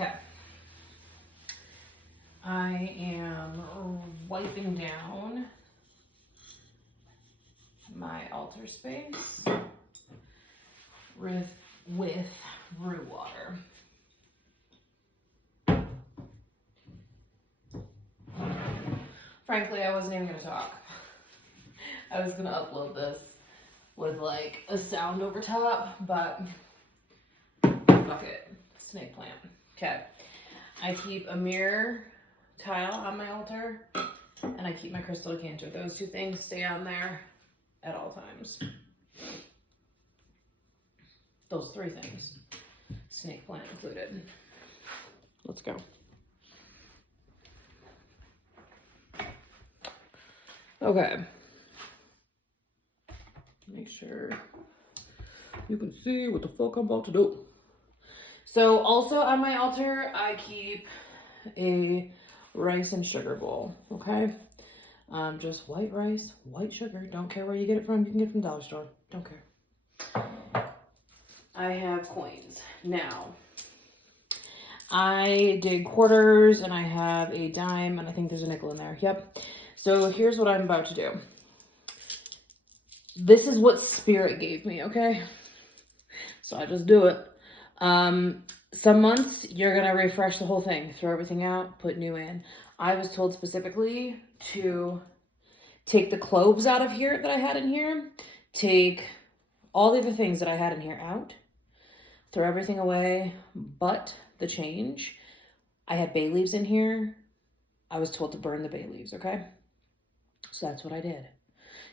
Okay. I am wiping down my altar space with brew water. Frankly, I wasn't even gonna talk. I was gonna upload this with like a sound over top, but fuck it. Snake plant. Okay. I keep a mirror tile on my altar, and I keep my crystal decanter. Those two things stay on there at all times. Those three things. Snake plant included. Let's go. Okay. Make sure you can see what the fuck I'm about to do. So also on my altar, I keep a rice and sugar bowl, okay? Just white rice, white sugar. Don't care where you get it from. You can get it from the dollar store. Don't care. I have coins. Now, I did quarters, and I have a dime, and I think there's a nickel in there. Yep. So here's what I'm about to do. This is what spirit gave me, okay? So I just do it. Some months you're gonna refresh the whole thing, throw everything out, put new in. I was told specifically to take the cloves out of here that I had in here, take all the other things that I had in here out, throw everything away but the change. I had bay leaves in here. I was told to burn the bay leaves, okay? So that's what I did.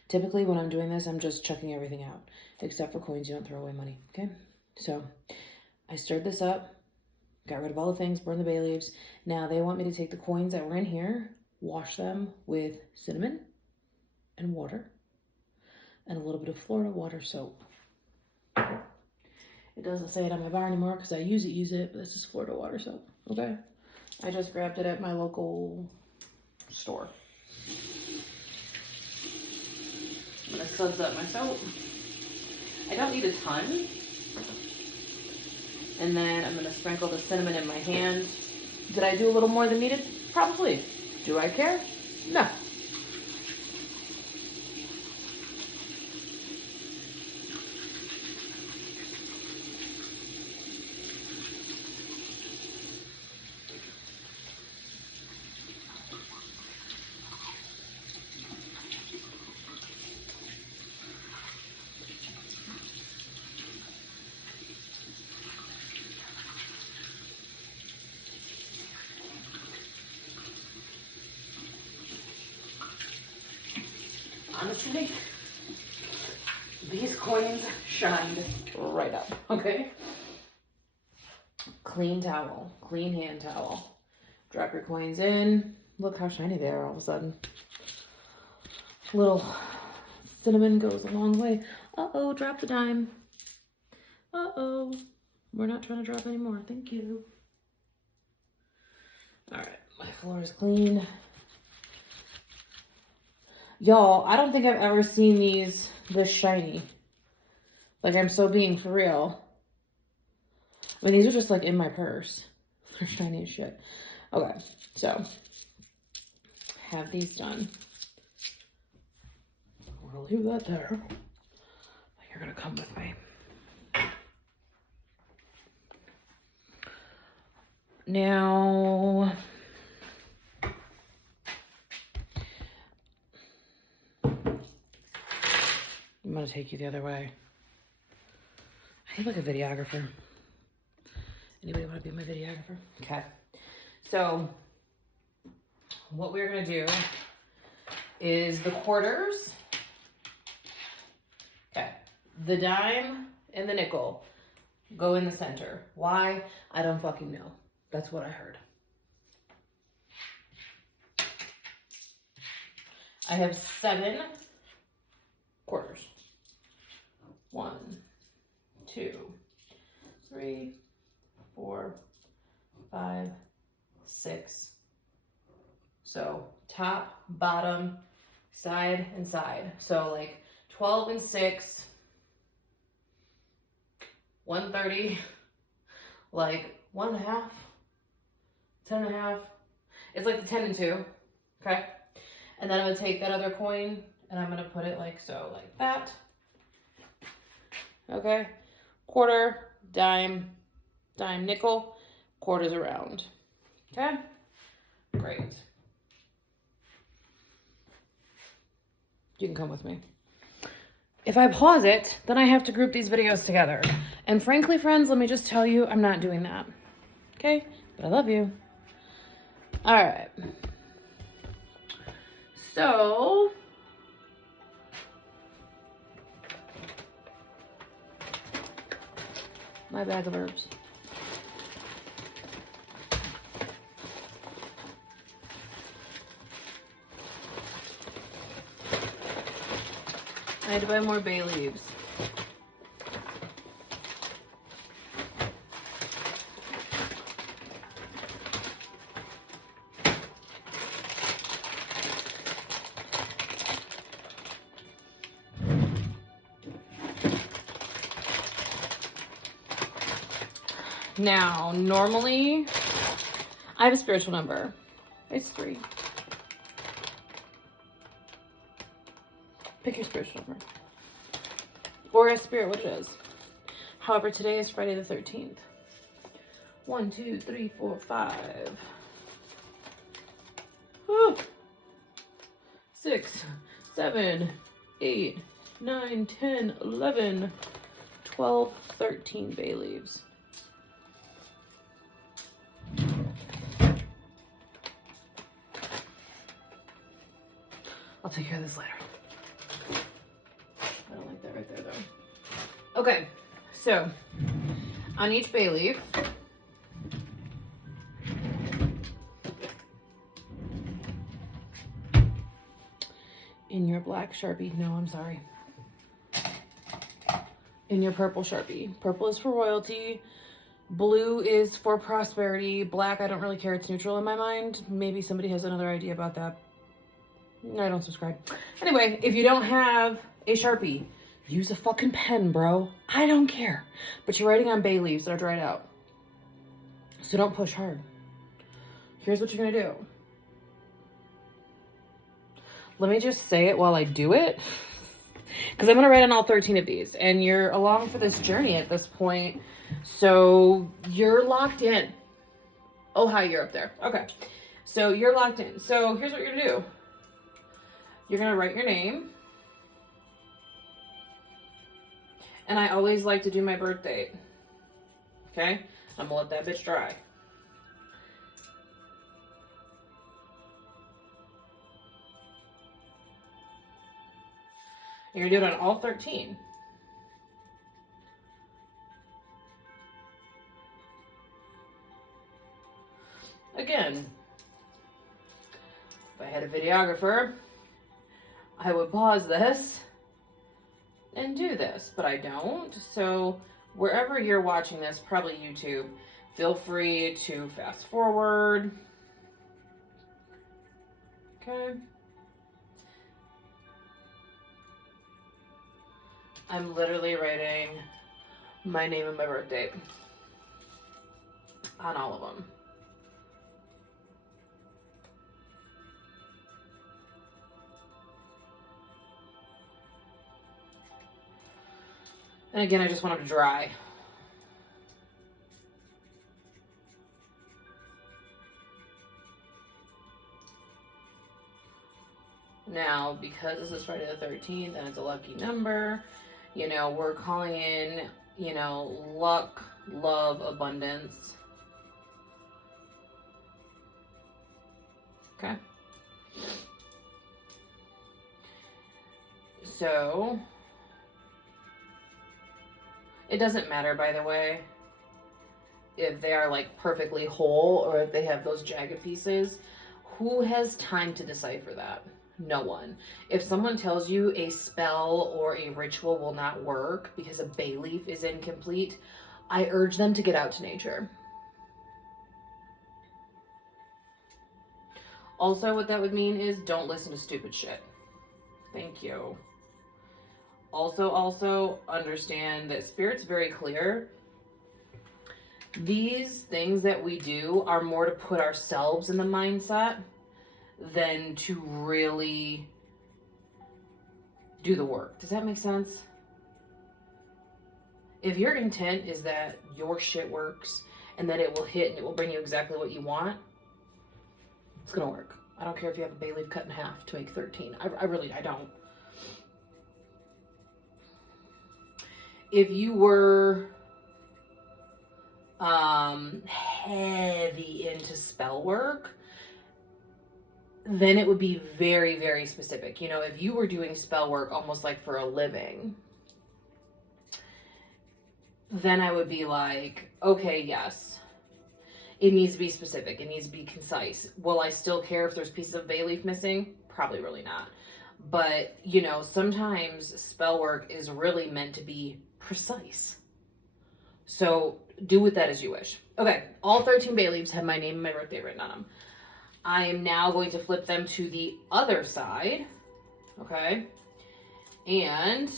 Typically when I'm doing this, I'm just chucking everything out, except for coins. You don't throw away money, okay? So I stirred this up, got rid of all the things, burned the bay leaves. Now they want me to take the coins that were in here, wash them with cinnamon and water and a little bit of Florida water soap. It doesn't say it on my bar anymore because I use it, but this is Florida water soap, okay? I just grabbed it at my local store. I'm gonna suds up my soap. I don't need a ton. And then I'm gonna sprinkle the cinnamon in my hand. Did I do a little more than needed? Probably. Do I care? No. Honestly, these coins shined right up, okay? Clean towel, clean hand towel. Drop your coins in. Look how shiny they are all of a sudden. Little cinnamon goes a long way. Uh-oh, drop the dime. Uh-oh. We're not trying to drop anymore. Thank you. All right, my floor is clean. Y'all, I don't think I've ever seen these this shiny. Like, I'm so being for real. I mean, these are just like in my purse. They're shiny as shit. Okay, so have these done. We'll leave that there. You're gonna come with me. Now, I'm gonna take you the other way. I need like a videographer. Anybody want to be my videographer? Okay. So what we're gonna do is the quarters. Okay. The dime and the nickel go in the center. Why? I don't fucking know. That's what I heard. I have 7 quarters. 1, 2, 3, 4, 5, 6. So top, bottom, side, and side. So like 12 and 6, 130, like 1.5, 10 and a half. It's like the 10 and 2. Okay. And then I'm going to take that other coin and I'm going to put it like so, like that. Okay. Quarter, dime, dime, nickel, quarters around. Okay. Great. You can come with me. If I pause it, then I have to group these videos together. And frankly, friends, let me just tell you, I'm not doing that. Okay? But I love you. All right. So, my bag of herbs. I had to buy more bay leaves. Now, normally, I have a spiritual number. It's 3. Pick your spiritual number. Or a spirit, what it is. However, today is Friday the 13th. 1, 2, 3, 4, 5. Whew. 6, 7, 8, 9, 10, 11, 12, 13 bay leaves. I'll take care of this later. I don't like that right there though. Okay, so on each bay leaf, in your black Sharpie, no, I'm sorry. In your purple Sharpie. Purple is for royalty. Blue is for prosperity. Black, I don't really care. It's neutral in my mind. Maybe somebody has another idea about that. I don't subscribe. Anyway, if you don't have a Sharpie, use a fucking pen, bro. I don't care. But you're writing on bay leaves that are dried out. So don't push hard. Here's what you're gonna do. Let me just say it while I do it. Because I'm gonna write on all 13 of these. And you're along for this journey at this point. So you're locked in. Oh, hi, you're up there. Okay. So you're locked in. So here's what you're gonna do. You're going to write your name. And I always like to do my birth date. Okay? I'm going to let that bitch dry. You're going to do it on all 13. Again, if I had a videographer, I would pause this and do this, but I don't. So wherever you're watching this, probably YouTube, feel free to fast forward. Okay. I'm literally writing my name and my birth date on all of them. And again, I just want them to dry. Now, because this is Friday the 13th and it's a lucky number, you know, we're calling in, you know, luck, love, abundance. Okay. So it doesn't matter, by the way, if they are like perfectly whole or if they have those jagged pieces. Who has time to decipher that? No one. If someone tells you a spell or a ritual will not work because a bay leaf is incomplete, I urge them to get out to nature. Also, what that would mean is don't listen to stupid shit. Thank you. Also understand that Spirit's very clear These things that we do are more to put ourselves in the mindset than to really do the work. Does that make sense? If your intent is that your shit works and that it will hit and it will bring you exactly what you want, it's gonna work. I don't care if you have a bay leaf cut in half to make 13. I don't. If you were heavy into spell work, then it would be very, very specific. You know, if you were doing spell work almost like for a living, then I would be like, okay, yes, it needs to be specific. It needs to be concise. Will I still care if there's pieces of bay leaf missing? Probably really not. But, you know, sometimes spell work is really meant to be precise. So do with that as you wish. Okay, all 13 bay leaves have my name and my birthday written on them. I am now going to flip them to the other side, okay? And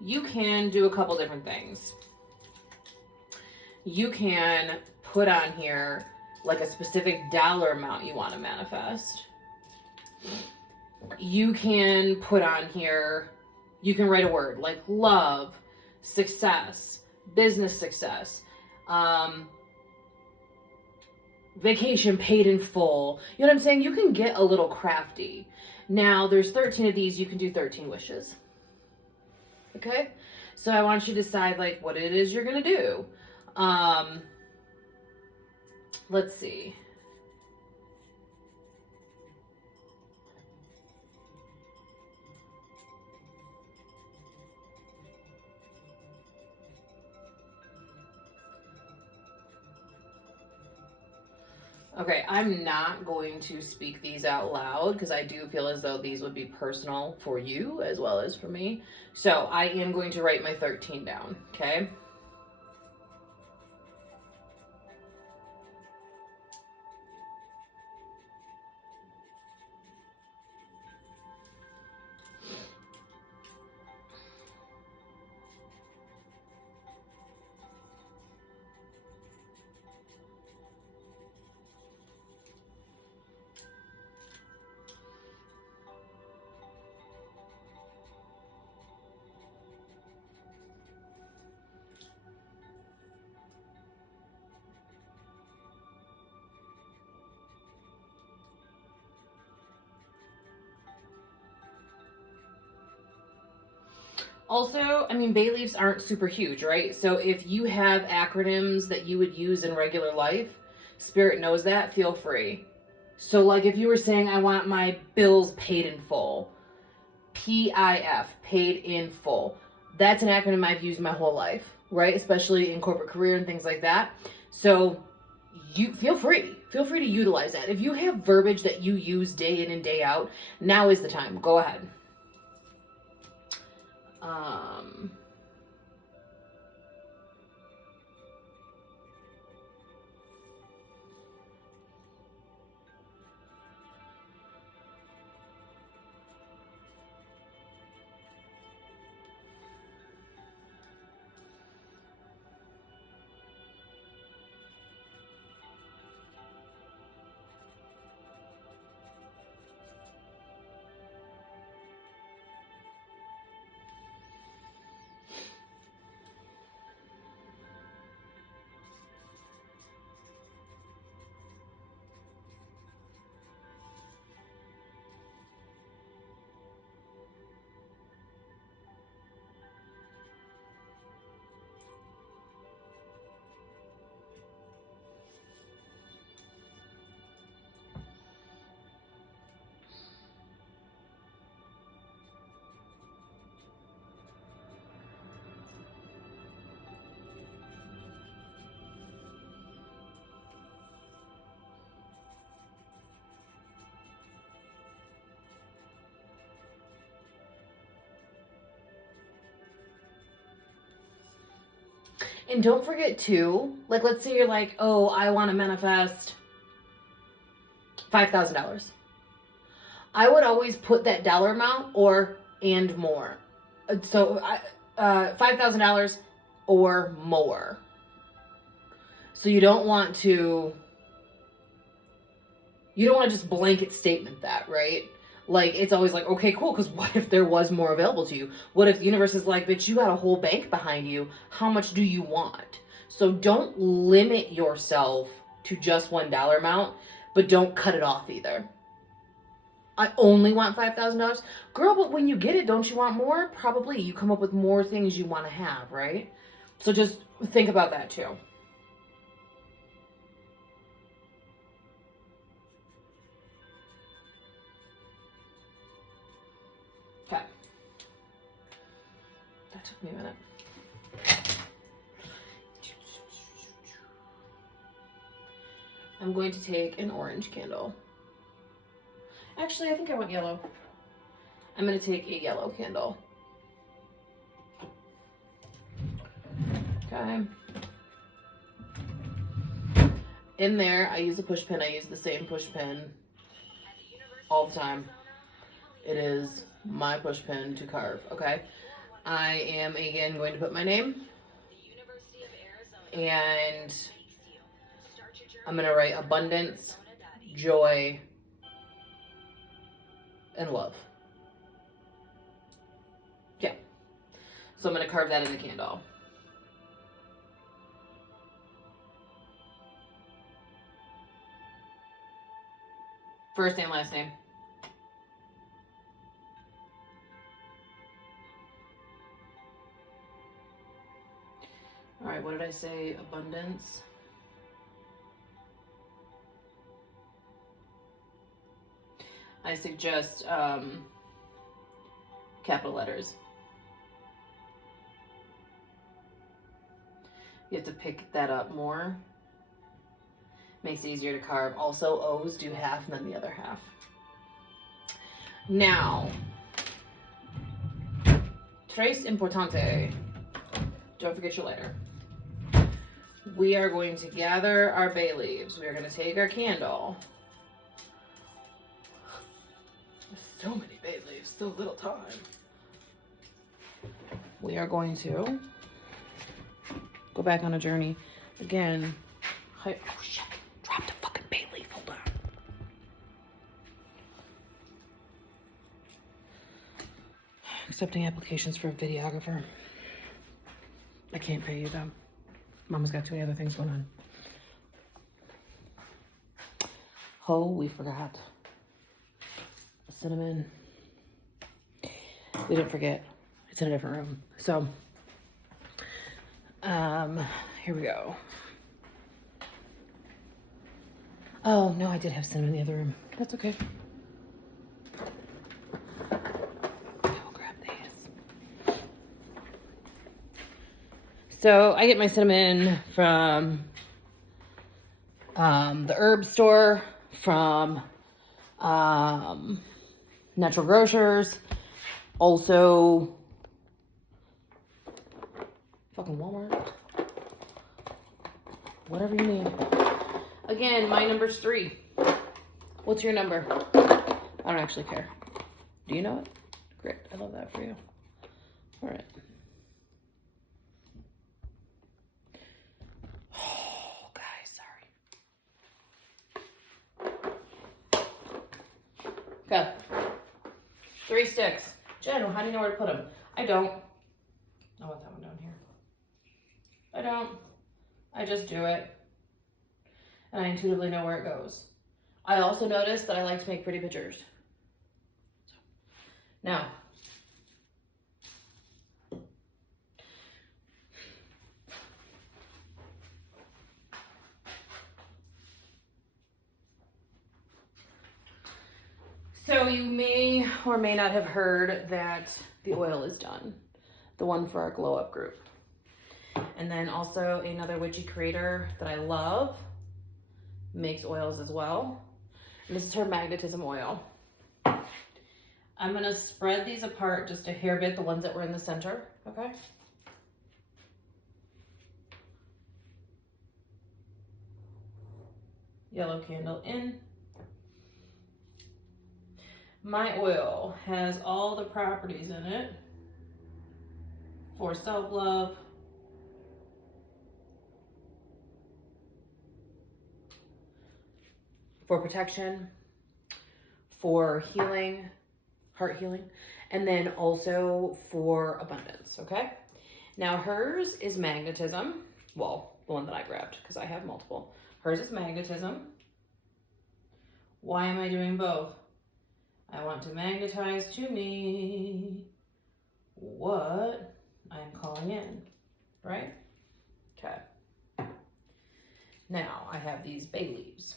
you can do a couple different things. You can put on here like a specific dollar amount you want to manifest. You can put on here, you can write a word like love, success, business success, vacation paid in full. You know what I'm saying? You can get a little crafty. Now, there's 13 of these. You can do 13 wishes. Okay? So I want you to decide, like, what it is you're going to do. Let's see. Okay, I'm not going to speak these out loud because I do feel as though these would be personal for you as well as for me. So I am going to write my 13 down, okay? Also, I mean, bay leaves aren't super huge, right? So if you have acronyms that you would use in regular life, Spirit knows that, feel free. So like if you were saying, I want my bills paid in full, PIF, paid in full. That's an acronym I've used my whole life, right? Especially in corporate career and things like that. So you feel free to utilize that. If you have verbiage that you use day in and day out, now is the time. Go ahead. And don't forget too, like let's say you're like, oh, I want to manifest $5,000. I would always put that dollar amount or and more. So $5,000 or more. So you don't want to just blanket statement that, right? Like, it's always like, okay, cool, because what if there was more available to you? What if the universe is like, bitch, you got a whole bank behind you. How much do you want? So don't limit yourself to just $1 amount, but don't cut it off either. I only want $5,000. Girl, but when you get it, don't you want more? Probably. You come up with more things you want to have, right? So just think about that too. Okay. That took me a minute. I'm going to take an orange candle. Actually, I think I want yellow. I'm going to take a yellow candle. Okay. In there, I use a push pin. I use the same push pin all the time. It is my push pin to carve, okay? I am, again, going to put my name. And I'm going to write abundance, joy, and love. Yeah. So I'm going to carve that in the candle. First name, last name. All right, what did I say? Abundance. I suggest capital letters. You have to pick that up more. Makes it easier to carve. Also, O's do half and then the other half. Now, tres importante. Don't forget your lighter. We are going to gather our bay leaves. We are going to take our candle. So many bay leaves, so little time. We are going to go back on a journey. Again, oh shit, dropped a fucking bay leaf, hold on. Accepting applications for a videographer. I can't pay you though. Mama's got too many other things going on. Oh, we forgot. Cinnamon. We didn't forget. It's in a different room. So, here we go. Oh, no, I did have cinnamon in the other room. That's okay. I will grab these. So, I get my cinnamon from the herb store, from Natural Grocers, also fucking Walmart, whatever you need. Again, my number's 3. What's your number? I don't actually care. Do you know it? Great, I love that for you. All right. Oh, guys, sorry. Okay. 3 sticks. Jen, how do you know where to put them? I don't. I want that one down here. I don't. I just do it. And I intuitively know where it goes. I also noticed that I like to make pretty pictures. Now, so you may or may not have heard that the oil is done. The one for our glow up group. And then also another witchy creator that I love makes oils as well. And this is her magnetism oil. I'm gonna spread these apart just a hair bit, the ones that were in the center, okay? Yellow candle in. My oil has all the properties in it for self-love, for protection, for healing, heart healing, and then also for abundance, okay? Now hers is magnetism. Well, the one that I grabbed because I have multiple. Hers is magnetism. Why am I doing both? I want to magnetize to me what I'm calling in, right? Okay. Now I have these bay leaves.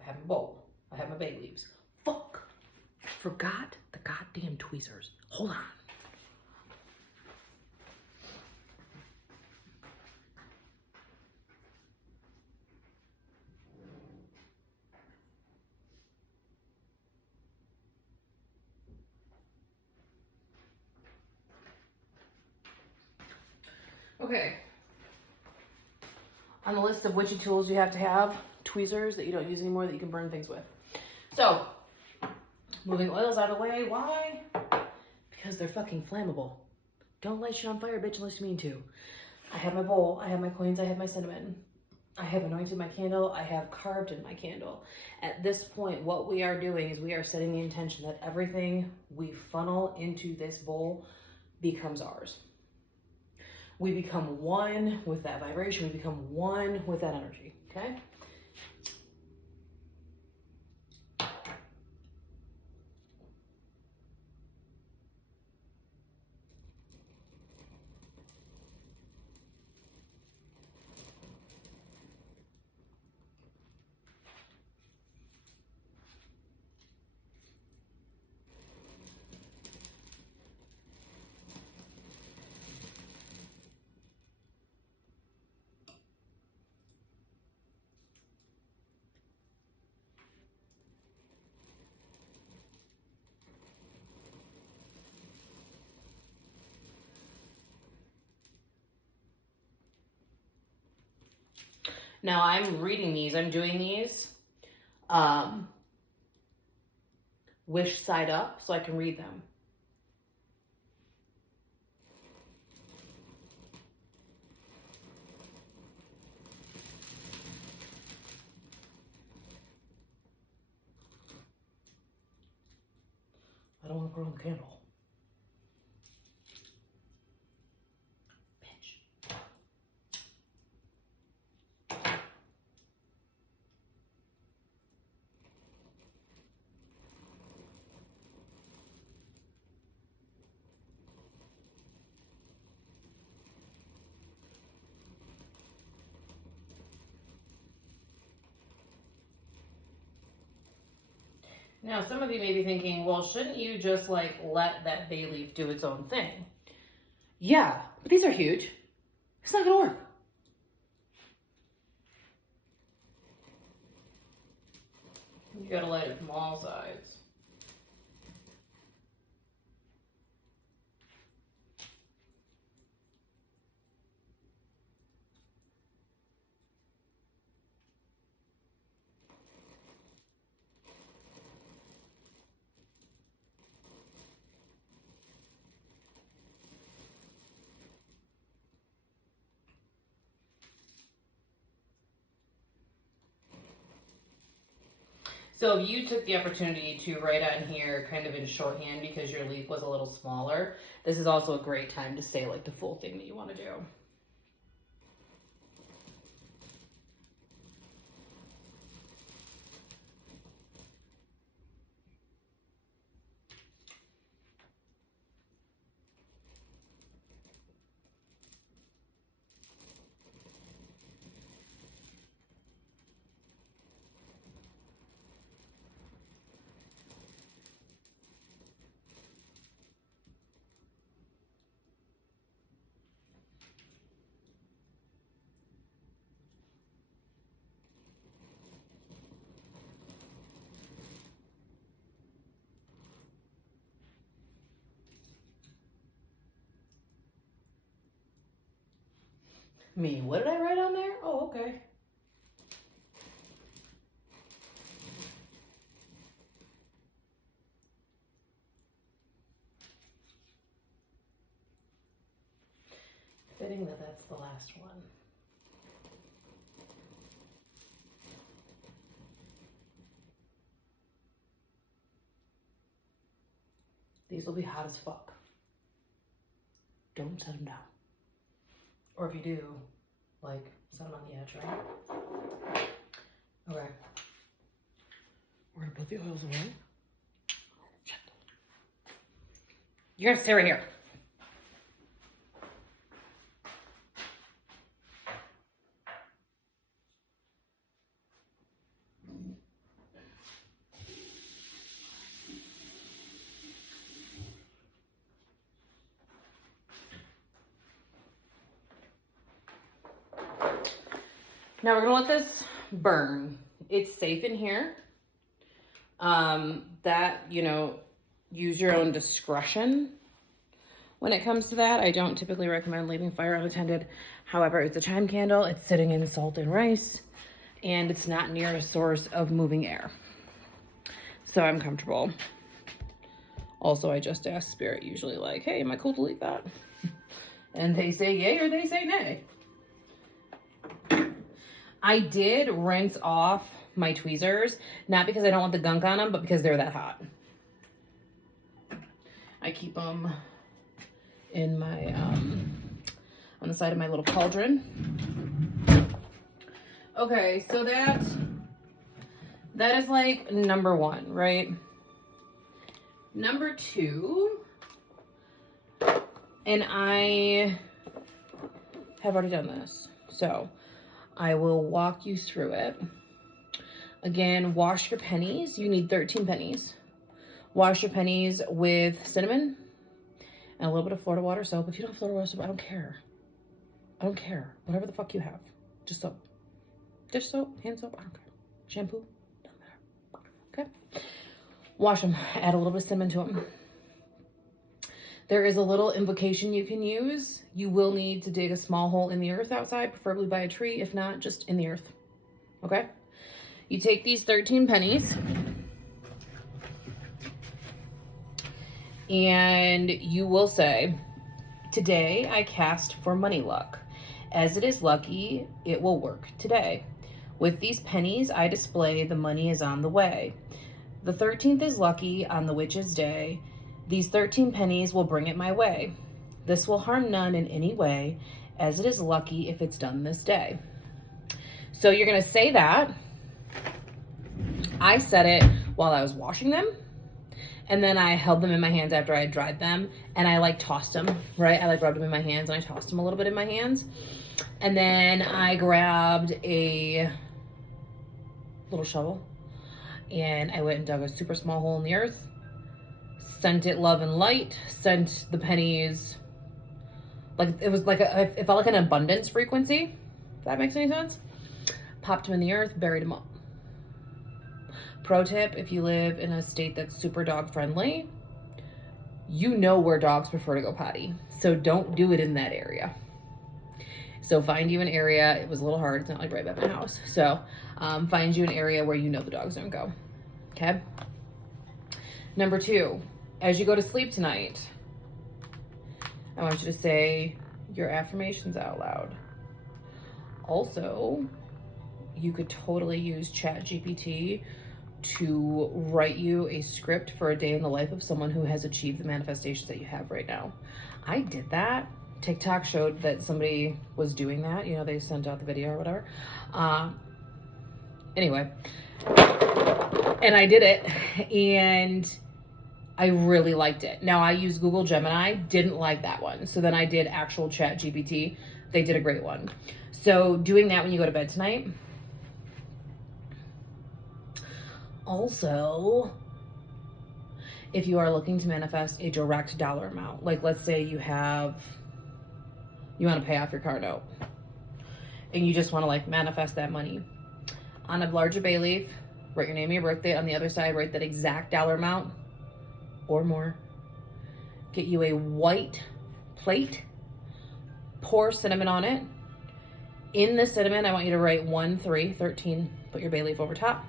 I have a bowl. I have my bay leaves. Fuck! I forgot the goddamn tweezers. Hold on. Okay. On the list of witchy tools you have to have, tweezers that you don't use anymore that you can burn things with. So, moving oils out of the way. Why? Because they're fucking flammable. Don't light shit on fire, bitch, unless you mean to. I have my bowl, I have my coins, I have my cinnamon. I have anointed my candle, I have carved in my candle. At this point, what we are doing is we are setting the intention that everything we funnel into this bowl becomes ours. We become one with that vibration, we become one with that energy, okay? Now I'm reading these, I'm doing these wish side up so I can read them. I don't want to put on the candle. Now, some of you may be thinking, well, shouldn't you just like let that bay leaf do its own thing? Yeah, but these are huge. It's not gonna work. You gotta light it from all sides. So if you took the opportunity to write on here kind of in shorthand because your leaf was a little smaller, this is also a great time to say like the full thing that you want to do. Me, what did I write on there? Oh, okay. Fitting that that's the last one. These will be hot as fuck. Don't set them down. Or if you do, like, set them on the edge, right? Okay. We're gonna put the oils away. You're gonna stay right here. Now we're gonna let this burn. It's safe in here. That, you know, use your own discretion when it comes to that. I don't typically recommend leaving fire unattended. However, it's a chime candle. It's sitting in salt and rice, and it's not near a source of moving air. So I'm comfortable. Also, I just ask Spirit usually like, hey, am I cool to leave that? And they say yay or they say nay. I did rinse off my tweezers, not because I don't want the gunk on them, but because they're that hot. I keep them in my, on the side of my little cauldron. Okay, so that is like number one, right? Number two, and I have already done this, so I will walk you through it. Again, wash your pennies. You need 13 pennies. Wash your pennies with cinnamon and a little bit of Florida water soap. If you don't have Florida water soap, I don't care. I don't care. Whatever the fuck you have. Just soap. Dish soap, hand soap, I don't care. Shampoo, doesn't matter. Okay? Wash them. Add a little bit of cinnamon to them. There is a little invocation you can use. You will need to dig a small hole in the earth outside, preferably by a tree. If not, just in the earth. Okay? You take these 13 pennies and you will say, today I cast for money luck. As it is lucky, it will work today. With these pennies I display the money is on the way. The 13th is lucky on the witch's day. These 13 pennies will bring it my way. This will harm none in any way, as it is lucky if it's done this day. So you're going to say that. I said it while I was washing them, and then I held them in my hands after I had dried them, and I like tossed them, right? I like rubbed them in my hands, and I tossed them a little bit in my hands. And then I grabbed a little shovel, and I went and dug a super small hole in the earth. Sent it love and light, sent the pennies, like it was like it felt like an abundance frequency, if that makes any sense. Popped them in the earth, buried them up. Pro tip, if you live in a state that's super dog friendly, you know where dogs prefer to go potty. So don't do it in that area. So find you an area, it was a little hard, it's not like right by my house. So find you an area where you know the dogs don't go, okay? Number two, as you go to sleep tonight, I want you to say your affirmations out loud. Also, you could totally use ChatGPT to write you a script for a day in the life of someone who has achieved the manifestations that you have right now. I did that. TikTok showed that somebody was doing that. You know, they sent out the video or whatever. Anyway, and I did it, and I really liked it. Now I use Google Gemini, didn't like that one. So then I did actual ChatGPT. They did a great one. So doing that when you go to bed tonight. Also, if you are looking to manifest a direct dollar amount, like let's say you want to pay off your car note and you just want to like manifest that money. On a larger bay leaf, write your name and your birthday. On the other side, write that exact dollar amount or more. Get you a white plate, pour cinnamon on it. In the cinnamon, I want you to write 1, 3, 13, put your bay leaf over top.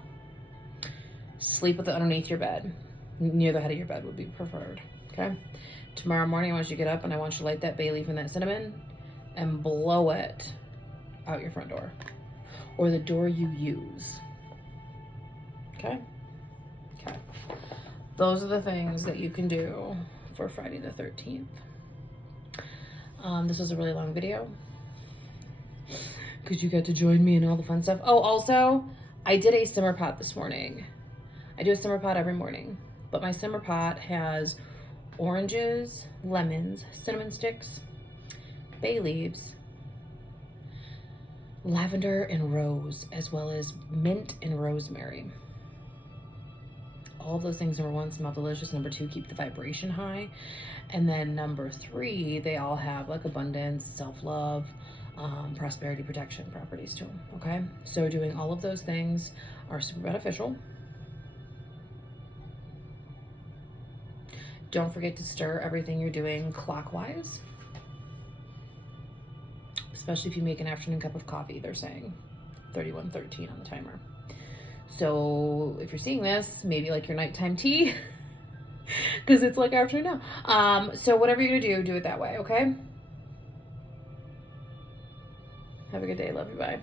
Sleep with it underneath your bed. Near the head of your bed would be preferred, okay? Tomorrow morning, I want you to get up and I want you to light that bay leaf and that cinnamon and blow it out your front door or the door you use, okay? Okay. Those are the things that you can do for Friday the 13th. This was a really long video because you got to join me in all the fun stuff. Oh, also, I did a simmer pot this morning. I do a simmer pot every morning, but my simmer pot has oranges, lemons, cinnamon sticks, bay leaves, lavender and rose, as well as mint and rosemary. All of those things, number one, smell delicious. Number two, keep the vibration high. And then number three, they all have like abundance, self-love, prosperity, protection properties to them, okay? So doing all of those things are super beneficial. Don't forget to stir everything you're doing clockwise, especially if you make an afternoon cup of coffee. They're saying 31:13 on the timer. So if you're seeing this, maybe like your nighttime tea, because it's like afternoon now. So whatever you're gonna do it that way, okay? Have a good day. Love you. Bye.